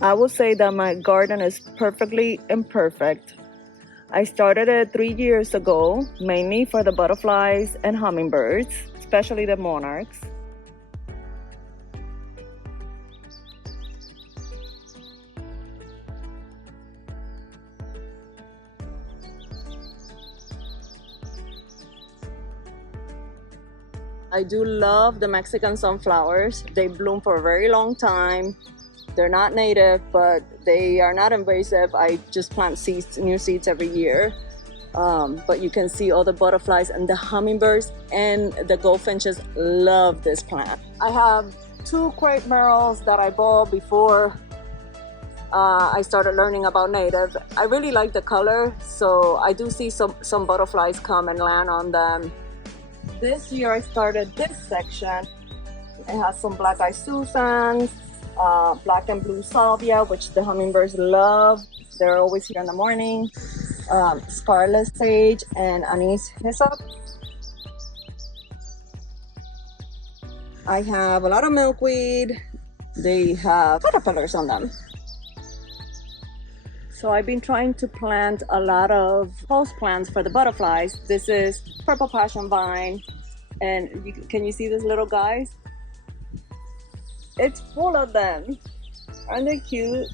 I would say that my garden is perfectly imperfect. I started it 3 years ago, mainly for the butterflies and hummingbirds, especially the monarchs. I do love the Mexican sunflowers. They bloom for a very long time. They're not native, but they are not invasive. I just plant seeds, new seeds every year. But you can see all the butterflies and the hummingbirds and the goldfinches love this plant. I have two crepe myrtles that I bought before I started learning about native. I really like the color, so I do see some butterflies come and land on them. This year I started this section. It has some black-eyed Susans, black and blue salvia, which the hummingbirds love. They're always here in the morning. Scarlet sage and anise hyssop. I have a lot of milkweed. They have caterpillars on them. So I've been trying to plant a lot of host plants for the butterflies. This is purple passion vine. And can you see these little guys? It's full of them. Aren't they cute?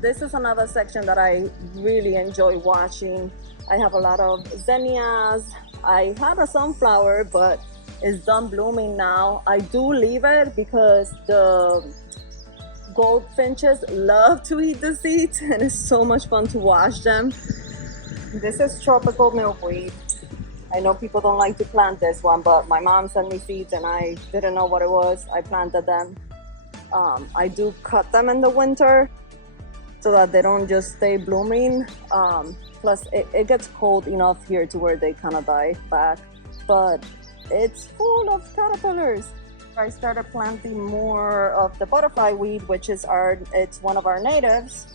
This is another section that I really enjoy watching. I have a lot of zinnias. I had a sunflower, but it's done blooming now. I do leave it because the goldfinches love to eat the seeds, and it's so much fun to watch them. This is tropical milkweed. I know people don't like to plant this one, but my mom sent me seeds and I didn't know what it was. I planted them. I do cut them in the winter so that they don't just stay blooming. Plus it gets cold enough here to where they kind of die back, but it's full of caterpillars. I started planting more of the butterfly weed, which is it's one of our natives.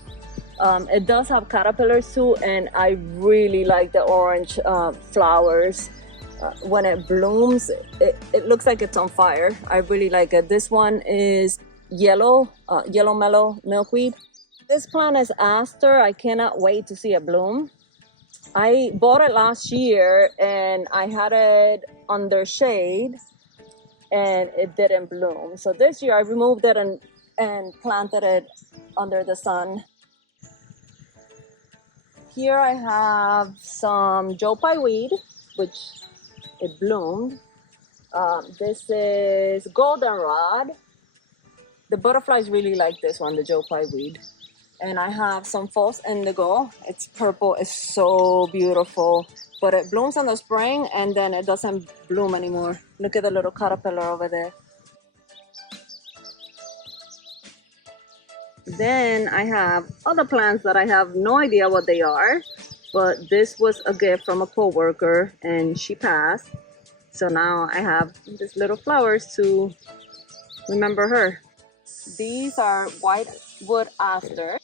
It does have caterpillars too, and I really like the orange flowers. When it blooms, it looks like it's on fire. I really like it. This one is yellow mellow milkweed. This plant is aster. I cannot wait to see it bloom. I bought it last year and I had it under shade and it didn't bloom. So this year I removed it and planted it under the sun. Here I have some Joe Pye weed, which it bloomed. This is goldenrod. The butterflies really like this one, the Joe Pye weed. And I have some false indigo. It's purple, it's so beautiful. But it blooms in the spring and then it doesn't bloom anymore. Look at the little caterpillar over there. Then I have other plants that I have no idea what they are, but this was a gift from a co-worker and she passed. So now I have these little flowers to remember her. These are whitewood aster.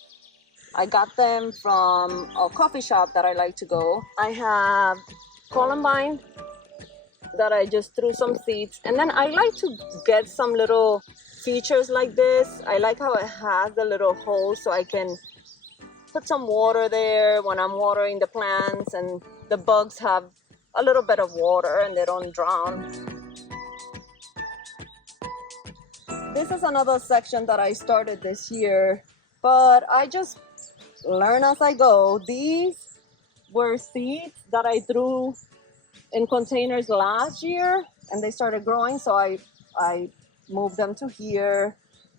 I got them from a coffee shop that I like to go. I have columbine that I just threw some seeds, and then I like to get some little features like this. I like how it has the little holes so I can put some water there when I'm watering the plants, and the bugs have a little bit of water and they don't drown. This is another section that I started this year, but I just learn as I go. These were seeds that I threw in containers last year and they started growing, so I moved them to here.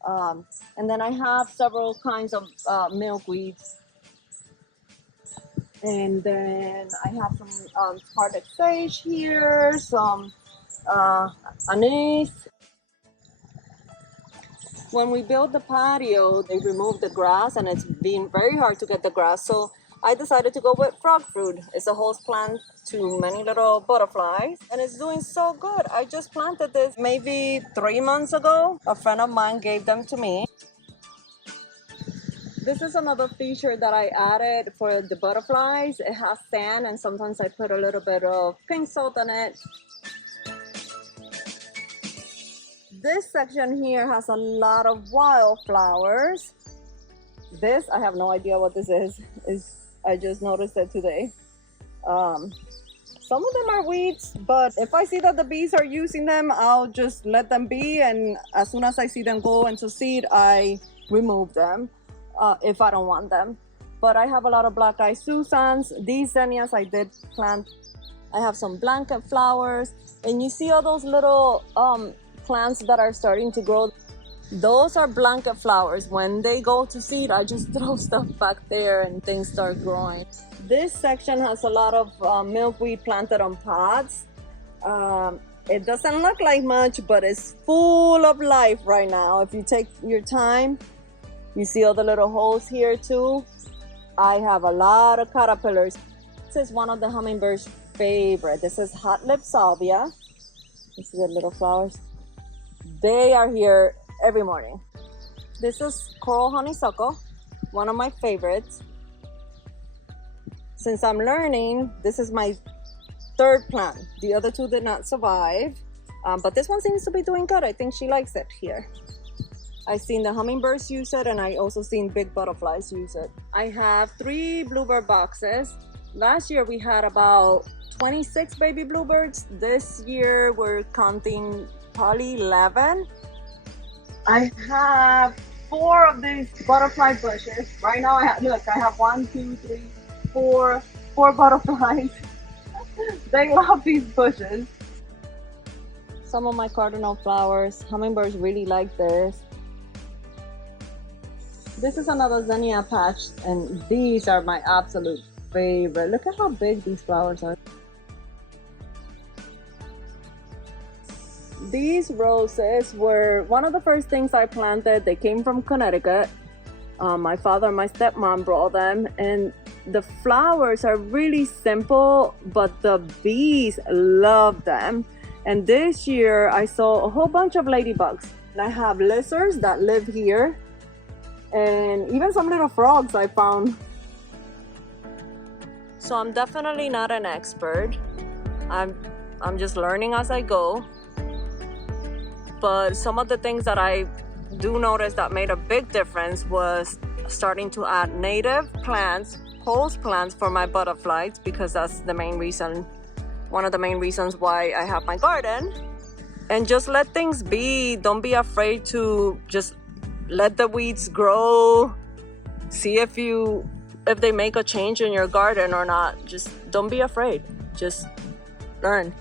And then I have several kinds of milkweeds. And then I have some scarlet sage here, some anise. When we built the patio, they removed the grass and it's been very hard to get the grass. So I decided to go with frog fruit. It's a host plant to many little butterflies and it's doing so good. I just planted this maybe 3 months ago. A friend of mine gave them to me. This is another feature that I added for the butterflies. It has sand and sometimes I put a little bit of pink salt on it. This section here has a lot of wildflowers. This, I have no idea what this is. I just noticed it today. Some of them are weeds, but if I see that the bees are using them, I'll just let them be. And as soon as I see them go into seed, I remove them if I don't want them. But I have a lot of black-eyed Susans. These zinnias I did plant. I have some blanket flowers. And you see all those little plants that are starting to grow. Those are blanket flowers. When they go to seed, I just throw stuff back there and things start growing. This section has a lot of milkweed planted on pots. It doesn't look like much, but it's full of life right now. If you take your time, you see all the little holes here too. I have a lot of caterpillars. This is one of the hummingbird's favorite. This is hot lip salvia. You see the little flowers? They are here every morning. This is coral honeysuckle, one of my favorites. Since I'm learning, this is my third plant. The other two did not survive, but this one seems to be doing good. I think she likes it here. I've seen the hummingbirds use it, and I also seen big butterflies use it. I have 3 bluebird boxes. Last year we had about 26 baby bluebirds. This year we're counting probably 11. I have 4 of these butterfly bushes. Right now I have 1, 2, 3, 4 butterflies. They love these bushes. Some of my cardinal flowers, hummingbirds really like this. This is another zinnia patch, and these are my absolute favorite. Look at how big these flowers are. These roses were one of the first things I planted. They came from Connecticut. My father and my stepmom brought them, and the flowers are really simple, but the bees love them. And this year I saw a whole bunch of ladybugs. And I have lizards that live here, and even some little frogs I found. So I'm definitely not an expert. I'm just learning as I go. But some of the things that I do notice that made a big difference was starting to add native plants, host plants for my butterflies, because that's the main reason, one of the main reasons why I have my garden. And just let things be. Don't be afraid to just let the weeds grow. See if they make a change in your garden or not. Just don't be afraid. Just learn.